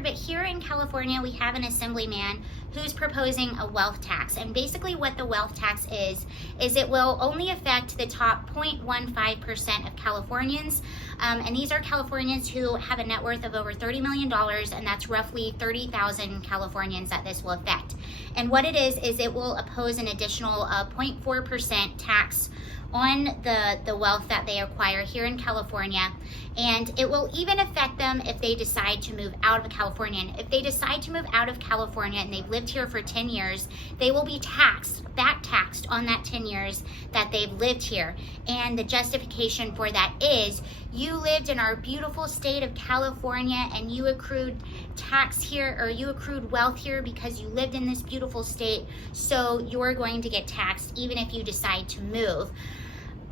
heard, but here in California, we have an assemblyman who's proposing a wealth tax. And basically what the wealth tax is it will only affect the top 0.15% of Californians. And these are Californians who have a net worth of over $30 million, and that's roughly 30,000 Californians that this will affect. And what it is it will impose an additional 0.4% tax on the wealth that they acquire here in California, and it will even affect them if they decide to move out of California. And if they decide to move out of California and they've lived here for 10 years, they will be back taxed on that 10 years that they've lived here. And the justification for that is you lived in our beautiful state of California and you accrued tax here, or you accrued wealth here because you lived in this beautiful state, so you're going to get taxed even if you decide to move.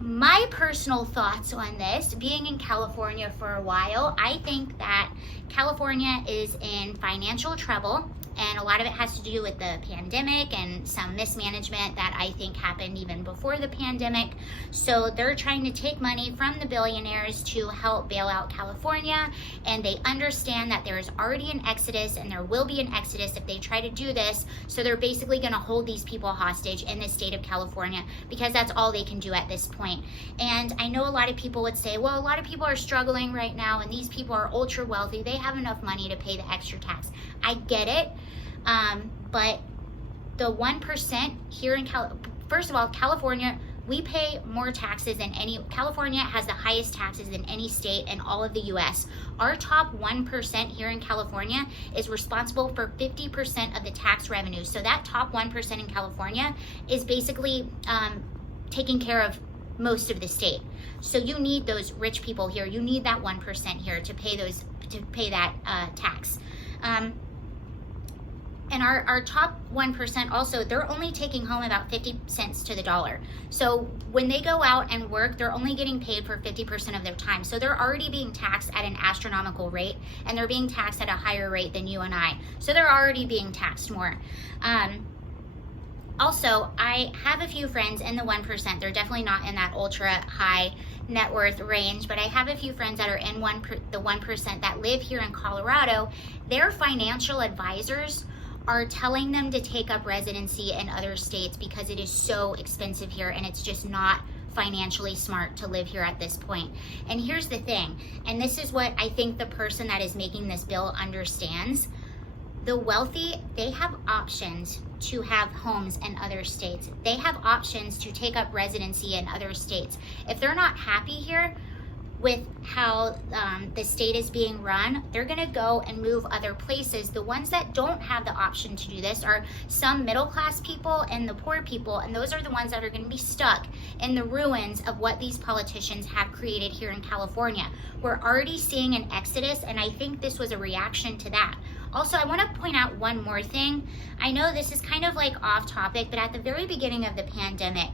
My personal thoughts on this, being in California for a while, I think that California is in financial trouble, and a lot of it has to do with the pandemic and some mismanagement that I think happened even before the pandemic. So they're trying to take money from the billionaires to help bail out California, and they understand that there is already an exodus and there will be an exodus if they try to do this. So they're basically going to hold these people hostage in the state of California because that's all they can do at this point. And I know a lot of people would say, well, a lot of people are struggling right now and these people are ultra wealthy. They have enough money to pay the extra tax. I get it. But the 1% here in first of all, California, we pay more taxes than California has the highest taxes than any state in all of the US. Our top 1% here in California is responsible for 50% of the tax revenue. So that top 1% in California is basically taking care of most of the state. So you need those rich people here. You need that 1% here to pay that tax. And our top 1% also, they're only taking home about 50 cents to the dollar. So when they go out and work, they're only getting paid for 50% of their time. So they're already being taxed at an astronomical rate, and they're being taxed at a higher rate than you and I. So they're already being taxed more. Also, I have a few friends in the 1%. They're definitely not in that ultra high net worth range, but I have a few friends that are in the 1% that live here in Colorado. Their financial advisors are telling them to take up residency in other states because it is so expensive here and it's just not financially smart to live here at this point. And here's the thing, and this is what I think the person that is making this bill understands. The wealthy, they have options to have homes in other states. They have options to take up residency in other states. If they're not happy here with how the state is being run, they're gonna go and move other places. The ones that don't have the option to do this are some middle class people and the poor people, and those are the ones that are gonna be stuck in the ruins of what these politicians have created here in California. We're already seeing an exodus, and I think this was a reaction to that. Also, I wanna point out one more thing. I know this is kind of like off topic, but at the very beginning of the pandemic,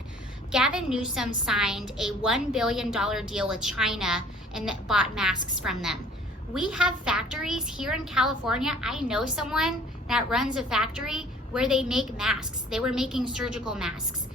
Gavin Newsom signed a $1 billion deal with China and that bought masks from them. We have factories here in California. I know someone that runs a factory where they make masks. They were making surgical masks.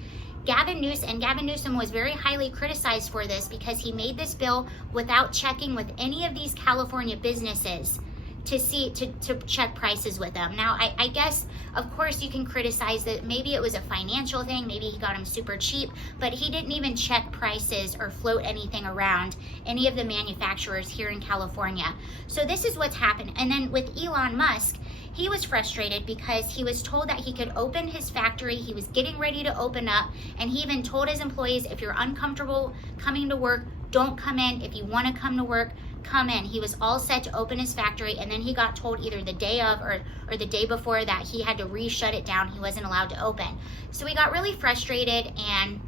Gavin Newsom was very highly criticized for this because he made this bill without checking with any of these California businesses to check prices with them. Now, I guess, of course, you can criticize that maybe it was a financial thing, maybe he got them super cheap, but he didn't even check prices or float anything around any of the manufacturers here in California. So this is what's happened. And then with Elon Musk, he was frustrated because he was told that he could open his factory. He was getting ready to open up, and he even told his employees, if you're uncomfortable coming to work, don't come in. If you want to come to work, come in. He was all set to open his factory, and then he got told either the day of or the day before that he had to re-shut it down. He wasn't allowed to open. So he got really frustrated and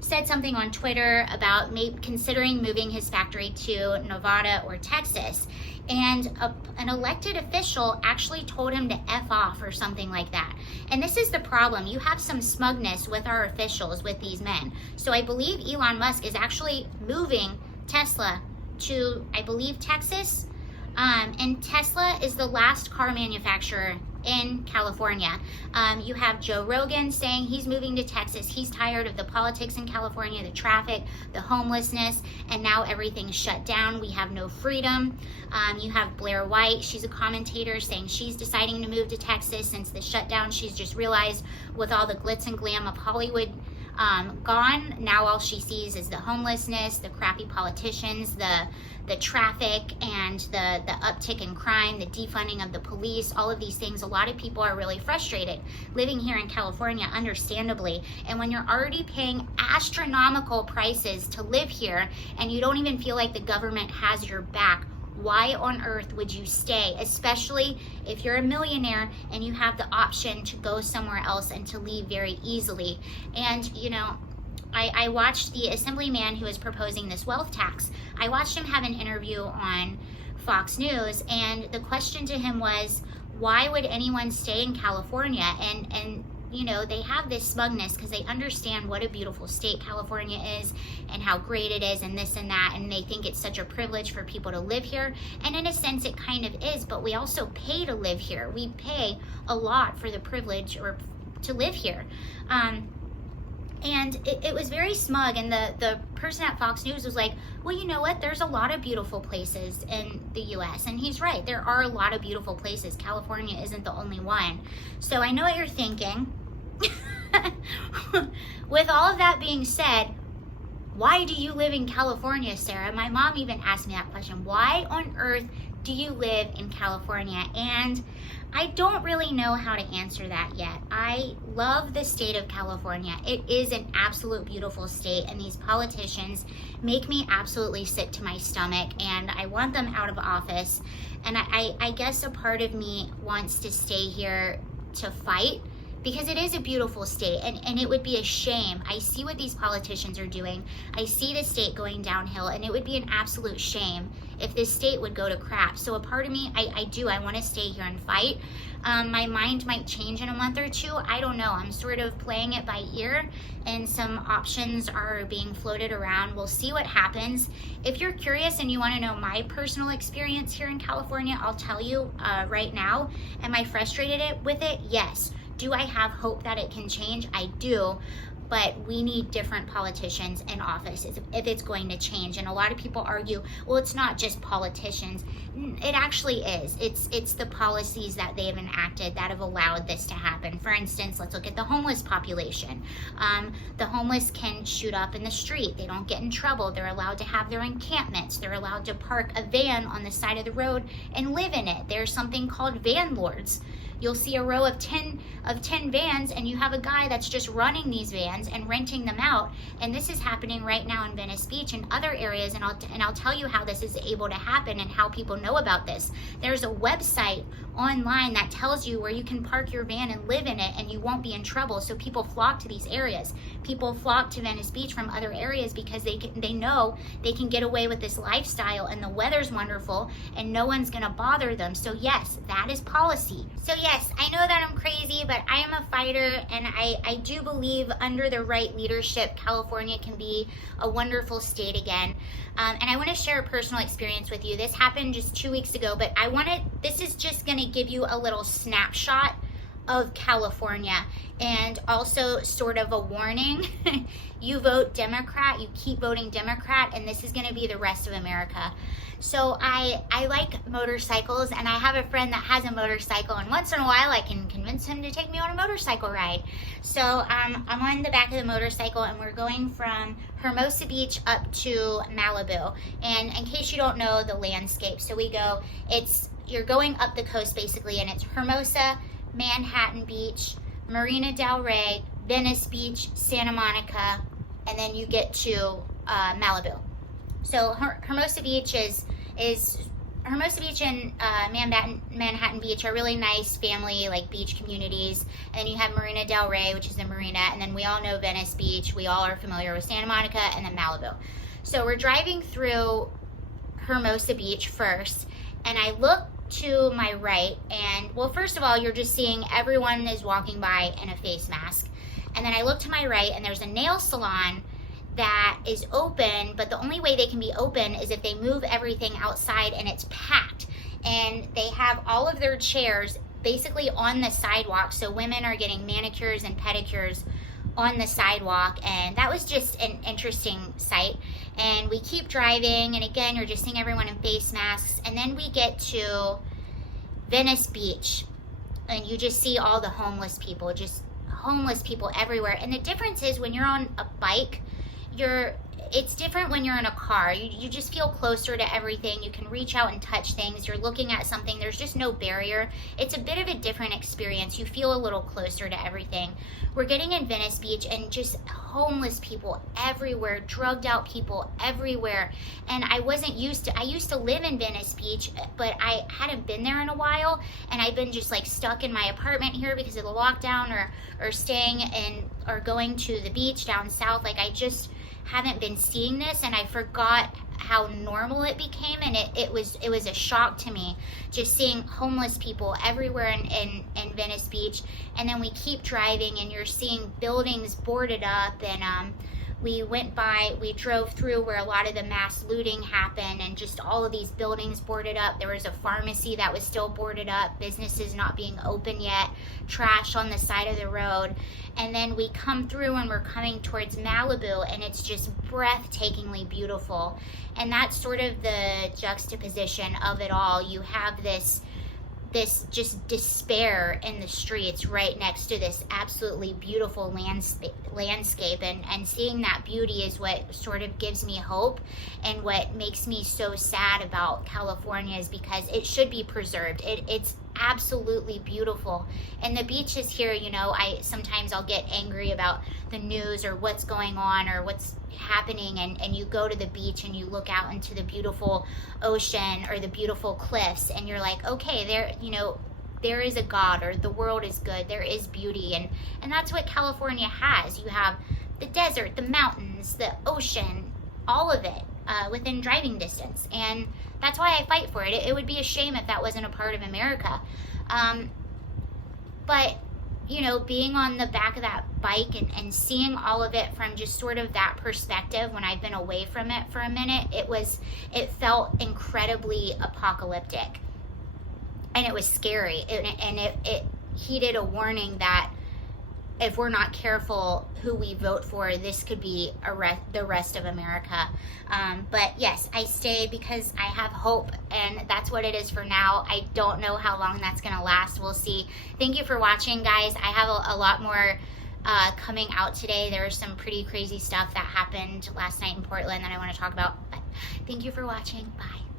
said something on Twitter about maybe considering moving his factory to Nevada or Texas. And an elected official actually told him to F off or something like that. And this is the problem. You have some smugness with our officials, with these men. So I believe Elon Musk is actually moving Tesla to, I believe, Texas. And Tesla is the last car manufacturer in California. You have Joe Rogan saying he's moving to Texas. He's tired of the politics in California, the traffic, the homelessness, and now everything's shut down. We have no freedom. You have Blair White. She's a commentator saying she's deciding to move to Texas since the shutdown. She's just realized with all the glitz and glam of Hollywood gone, now all she sees is the homelessness, the crappy politicians, the traffic, and the uptick in crime, the defunding of the police, all of these things. A lot of people are really frustrated living here in California, understandably. And when you're already paying astronomical prices to live here and you don't even feel like the government has your back, why on earth would you stay, especially if you're a millionaire and you have the option to go somewhere else and to leave very easily? And, you know, I watched the assemblyman who is proposing this wealth tax. I watched him have an interview on Fox News, and the question to him was, why would anyone stay in California? And you know, they have this smugness because they understand what a beautiful state California is and how great it is and this and that, and they think it's such a privilege for people to live here. And in a sense it kind of is, but we also pay to live here. We pay a lot for the privilege or to live here. And it was very smug, and the person at Fox News was like, well, you know what, there's a lot of beautiful places in the US, and he's right, there are a lot of beautiful places. California isn't the only one. So I know what you're thinking. With all of that being said, why do you live in California, Sarah? My mom even asked me that question. Why on earth do you live in California? And I don't really know how to answer that yet. I love the state of California. It is an absolute beautiful state, and these politicians make me absolutely sick to my stomach, and I want them out of office. And I guess a part of me wants to stay here to fight, because it is a beautiful state, and it would be a shame. I see what these politicians are doing. I see the state going downhill, and it would be an absolute shame if this state would go to crap. So a part of me, I want to stay here and fight. My mind might change in a month or two. I don't know. I'm sort of playing it by ear, and some options are being floated around. We'll see what happens. If you're curious and you want to know my personal experience here in California, I'll tell you right now. Am I frustrated with it? Yes. Do I have hope that it can change? I do, but we need different politicians in office if it's going to change. And a lot of people argue, well, it's not just politicians. It actually is. It's the policies that they have enacted that have allowed this to happen. For instance, let's look at the homeless population. The homeless can shoot up in the street. They don't get in trouble. They're allowed to have their encampments. They're allowed to park a van on the side of the road and live in it. There's something called van lords. You'll see a row of 10 vans, and you have a guy that's just running these vans and renting them out. And this is happening right now in Venice Beach and other areas, and I'll tell you how this is able to happen and how people know about this. There's a website online that tells you where you can park your van and live in it, and you won't be in trouble. So people flock to these areas. People flock to Venice Beach from other areas because they know they can get away with this lifestyle, and the weather's wonderful, and no one's gonna bother them. So yes, that is policy. So yes, I know that I'm crazy, but I am a fighter, and I do believe under the right leadership, California can be a wonderful state again. And I want to share a personal experience with you. This happened just 2 weeks ago, but this is just going to give you a little snapshot of California, and also sort of a warning. You vote Democrat, you keep voting Democrat, and this is going to be the rest of America. So I like motorcycles, and I have a friend that has a motorcycle, and once in a while I can convince him to take me on a motorcycle ride. So I'm on the back of the motorcycle, and we're going from Hermosa Beach up to Malibu. And in case you don't know the landscape, so you're going up the coast basically, and it's Hermosa, Manhattan Beach, Marina Del Rey, Venice Beach, Santa Monica, and then you get to Malibu. So Hermosa Beach Hermosa Beach and Manhattan Beach are really nice family like beach communities. And then you have Marina Del Rey, which is the marina, and then we all know Venice Beach. We all are familiar with Santa Monica, and then Malibu. So we're driving through Hermosa Beach first, and I look to my right, and well, first of all, you're just seeing everyone is walking by in a face mask. And then I look to my right, and there's a nail salon that is open, but the only way they can be open is if they move everything outside, and it's packed. and they have all of their chairs basically on the sidewalk. So women are getting manicures and pedicures on the sidewalk, and that was just an interesting sight. And we keep driving, and again, you're just seeing everyone in face masks. And then we get to Venice Beach, and you just see all the homeless people, just homeless people everywhere. And the difference is when you're on a bike, it's different when you're in a car. You just feel closer to everything. You can reach out and touch things. You're looking at something. There's just no barrier. It's a bit of a different experience. You feel a little closer to everything. We're getting in Venice Beach, and just homeless people everywhere, drugged out people everywhere. And I used to live in Venice Beach, but I hadn't been there in a while, and I've been just like stuck in my apartment here because of the lockdown, or staying in, or going to the beach down south. Like, I just haven't been seeing this, and I forgot how normal it became, and it was a shock to me just seeing homeless people everywhere in Venice Beach. And then we keep driving, and you're seeing buildings boarded up, and we drove through where a lot of the mass looting happened, and just all of these buildings boarded up. There was a pharmacy that was still boarded up, businesses not being open yet, trash on the side of the road. And then we come through, and we're coming towards Malibu, and it's just breathtakingly beautiful. And that's sort of the juxtaposition of it all. You have this just despair in the streets right next to this absolutely beautiful landscape, and seeing that beauty is what sort of gives me hope. And what makes me so sad about California is because it should be preserved. It's absolutely beautiful, and the beaches here, sometimes I'll get angry about the news or what's going on or what's happening, and you go to the beach and you look out into the beautiful ocean or the beautiful cliffs, and you're like, okay, there is a God, or the world is good, there is beauty. And that's what California has. You have the desert, the mountains, the ocean, all of it within driving distance. And that's why I fight for it. It would be a shame if that wasn't a part of America. But being on the back of that bike and seeing all of it from just sort of that perspective, when I've been away from it for a minute, it felt incredibly apocalyptic, and it was scary, and it heeded a warning that if we're not careful who we vote for, this could be the rest of America. But yes, I stay because I have hope, and that's what it is for now. I don't know how long that's going to last. We'll see. Thank you for watching, guys. I have a lot more coming out today. There was some pretty crazy stuff that happened last night in Portland that I want to talk about. But thank you for watching. Bye.